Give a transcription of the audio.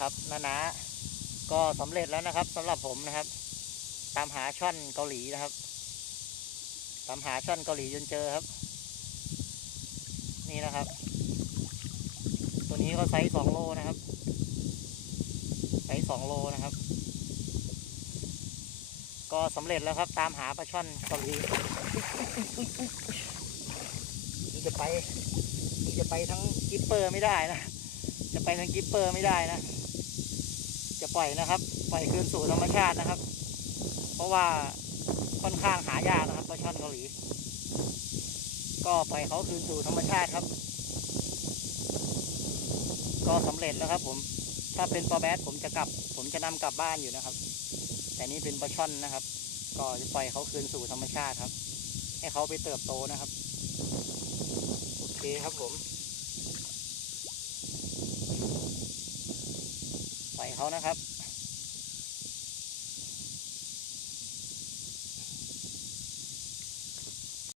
ครับนานาก็สำเร็จแล้วนะครับสำหรับผมนะครับ ตามหาช่อนเกาหลีนะครับ ตามหาช่อนเกาหลีจนเจอครับ นี่นะครับ ตัวนี้ก็ไซส์สองโลนะครับไซส์สองโลนะครับ ก็สำเร็จแล้วครับ ตามหาปลาช่อนเกาหลีนี่จะไปนี่จะไปทั้งกิปเปอร์ไม่ได้นะจะไปทางกิปเปอร์ไม่ได้นะ ปล่อยนะครับ ปล่อยคืนสู่ธรรมชาตินะครับ เพราะว่าค่อนข้างหายากนะครับปลาช่อนเกาหลี ก็ปล่อยเขาคืนสู่ธรรมชาติครับ ก็สำเร็จแล้วครับ ผม ถ้าเป็นปลาแบดผมจะกลับ ผมจะนำกลับบ้านอยู่นะครับ แต่นี่เป็นปลาช่อนนะครับ ก็จะปล่อยเขาคืนสู่ธรรมชาติครับ ให้เขาไปเติบโตนะครับ โอเคครับผม ปล่อย เขานะครับ